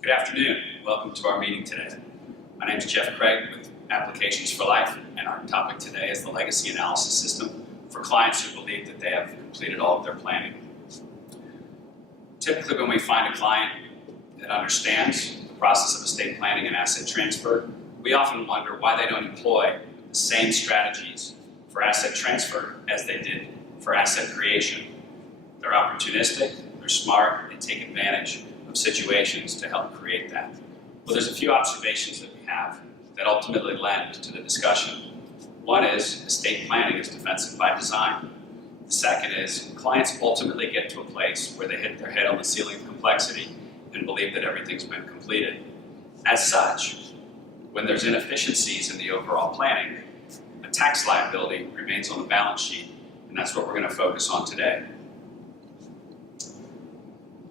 Good afternoon. Welcome to our meeting today. My name is Jeff Craig with Applications for Life, and our topic today is the legacy analysis system for clients who believe that they have completed all of their planning. Typically, when we find a client that understands the process of estate planning and asset transfer, we often wonder why they don't employ the same strategies for asset transfer as they did for asset creation. They're opportunistic, they're smart, they take advantage of situations to help create that. Well, there's a few observations that we have that ultimately lend to the discussion. One is estate planning is defensive by design. The second is clients ultimately get to a place where they hit their head on the ceiling of complexity and believe that everything's been completed. As such, when there's inefficiencies in the overall planning, a tax liability remains on the balance sheet, and that's what we're going to focus on today.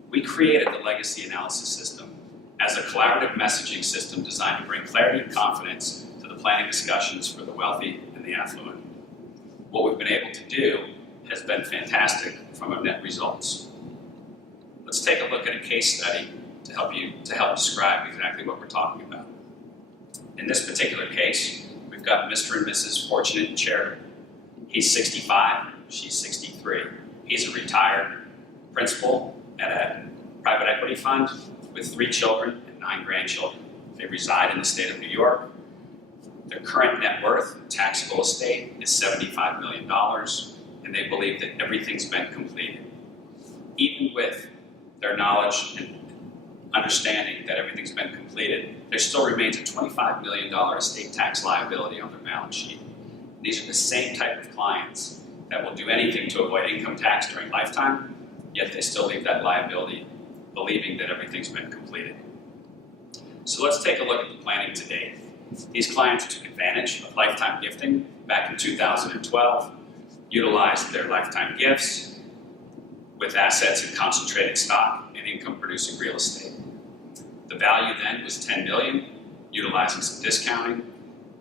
We created the legacy analysis system as a collaborative messaging system designed to bring clarity and confidence to the planning discussions for the wealthy and the affluent. What we've been able to do has been fantastic from our net results. Let's take a look at a case study to help describe exactly what we're talking about. In this particular case, we've got Mr. and Mrs. Fortunate and Charitable. He's 65, she's 63. He's a retired principal at a private equity fund with 3 children and 9 grandchildren. They reside in the state of New York. Their current net worth in taxable estate is $75 million, and they believe that everything's been completed. Even with their knowledge and understanding that everything's been completed, there still remains a $25 million estate tax liability on their balance sheet. These are the same type of clients that will do anything to avoid income tax during lifetime, yet they still leave that liability believing that everything's been completed. So let's take a look at the planning to date. These clients took advantage of lifetime gifting back in 2012, utilized their lifetime gifts with assets in concentrated stock and income-producing real estate. The value then was $10 million, utilizing some discounting.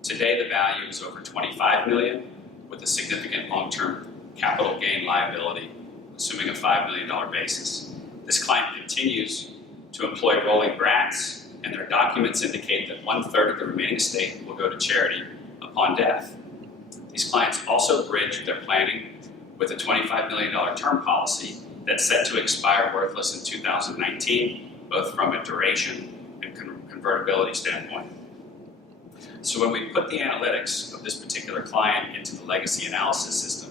Today the value is over $25 million with a significant long-term capital gain liability, assuming a $5 million basis. This client continues to employ rolling grants, and their documents indicate that 1/3 of the remaining estate will go to charity upon death. These clients also bridge their planning with a $25 million term policy that's set to expire worthless in 2019, both from a duration and convertibility standpoint. So when we put the analytics of this particular client into the legacy analysis system,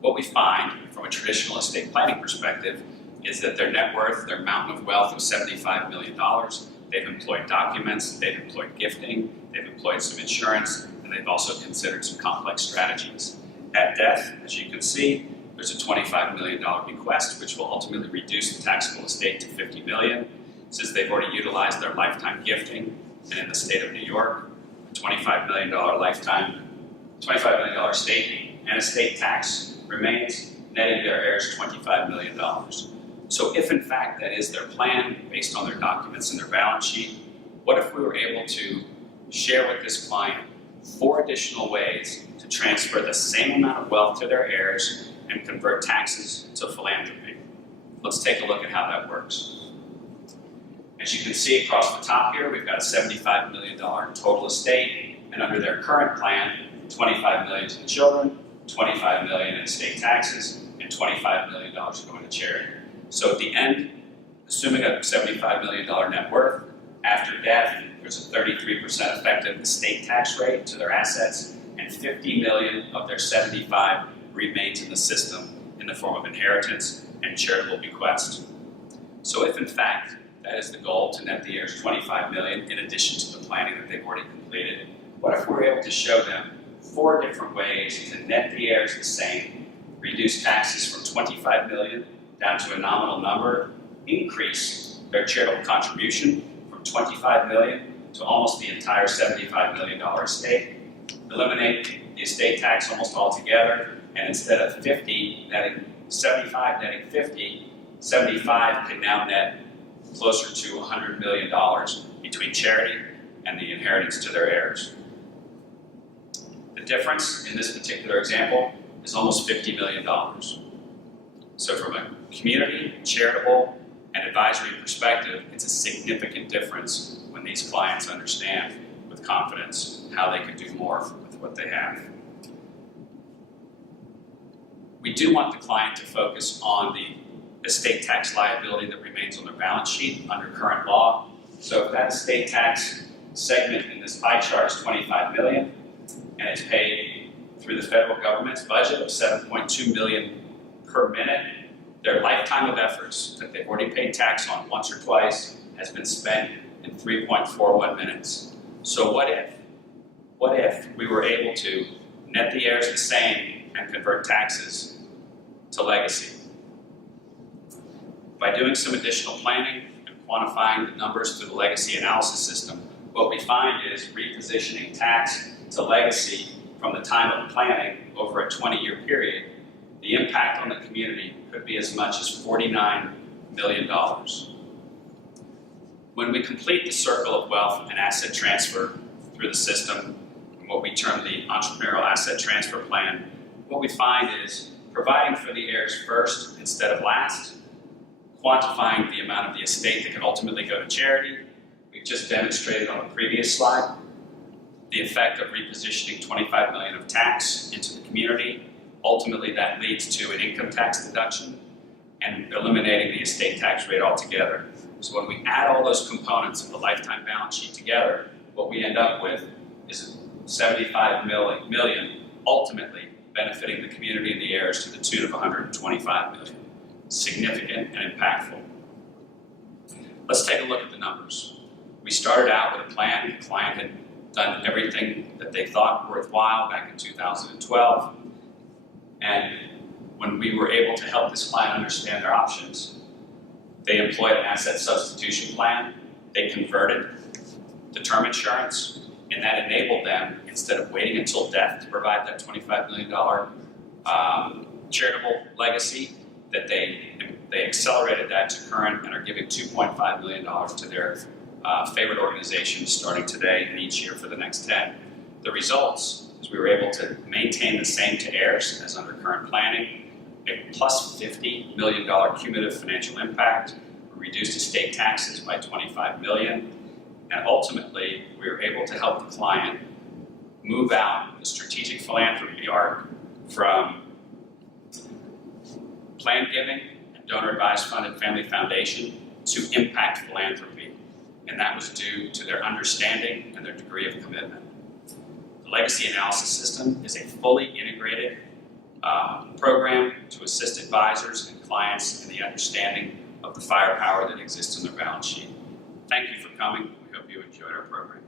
what we find from a traditional estate planning perspective is that their net worth, their mountain of wealth of $75 million, they've employed documents, they've employed gifting, they've employed some insurance, and they've also considered some complex strategies. At death, as you can see, there's a $25 million bequest, which will ultimately reduce the taxable estate to $50 million, since they've already utilized their lifetime gifting, and in the state of New York, a $25 million estate and estate tax remains, netting their heirs $25 million. So if in fact that is their plan, based on their documents and their balance sheet, what if we were able to share with this client 4 additional ways to transfer the same amount of wealth to their heirs and convert taxes to philanthropy? Let's take a look at how that works. As you can see across the top here, we've got a $75 million total estate, and under their current plan, $25 million to the children, $25 million in state taxes, and $25 million going to charity. So at the end, assuming a $75 million net worth, after death, there's a 33% effective estate tax rate to their assets, and $50 million of their $75 remains in the system in the form of inheritance and charitable bequest. So if in fact that is the goal, to net the heirs $25 million in addition to the planning that they've already completed, what if we're able to show them 4 different ways to net the heirs the same, reduce taxes from $25 million down to a nominal number, increase their charitable contribution from $25 million to almost the entire $75 million estate, eliminate the estate tax almost altogether, and instead of 50 netting 75 netting 50, 75 can now net closer to $100 million between charity and the inheritance to their heirs. The difference in this particular example is almost $50 million. So from a community, charitable, and advisory perspective, it's a significant difference when these clients understand with confidence how they can do more with what they have. We do want the client to focus on the estate tax liability that remains on their balance sheet under current law. So if that estate tax segment in this pie chart is $25 million, and it's paid through the federal government's budget of $7.2 million per minute, their lifetime of efforts that they've already paid tax on once or twice has been spent in 3.41 minutes. So what if we were able to net the heirs the same and convert taxes to legacy? By doing some additional planning and quantifying the numbers through the legacy analysis system, what we find is repositioning tax to legacy from the time of planning over a 20-year period, the impact on the community could be as much as $49 million. When we complete the circle of wealth and asset transfer through the system, what we term the entrepreneurial asset transfer plan, what we find is providing for the heirs first instead of last, quantifying the amount of the estate that can ultimately go to charity. We've just demonstrated on the previous slide the effect of repositioning $25 million of tax into the community. Ultimately, that leads to an income tax deduction and eliminating the estate tax rate altogether. So when we add all those components of the lifetime balance sheet together, what we end up with is $75 million, ultimately benefiting the community and the heirs to the tune of $125 million. Significant and impactful. Let's take a look at the numbers. We started out with a plan. The client had done everything that they thought worthwhile back in 2012. And when we were able to help this client understand their options, they employed an asset substitution plan. They converted to term insurance, and that enabled them, instead of waiting until death to provide that $25 million charitable legacy, that they accelerated that to current and are giving $2.5 million to their favorite organizations starting today and each year for the next 10. The results is we were able to maintain the same to heirs as under current planning, a plus $50 million cumulative financial impact, we reduced estate taxes by $25 million, and ultimately we were able to help the client move out the strategic philanthropy arc from planned giving and donor advised fund and family foundation to impact philanthropy, and that was due to their understanding and their degree of commitment. The legacy analysis system is a fully integrated program to assist advisors and clients in the understanding of the firepower that exists in their balance sheet. Thank you for coming. We hope you enjoyed our program.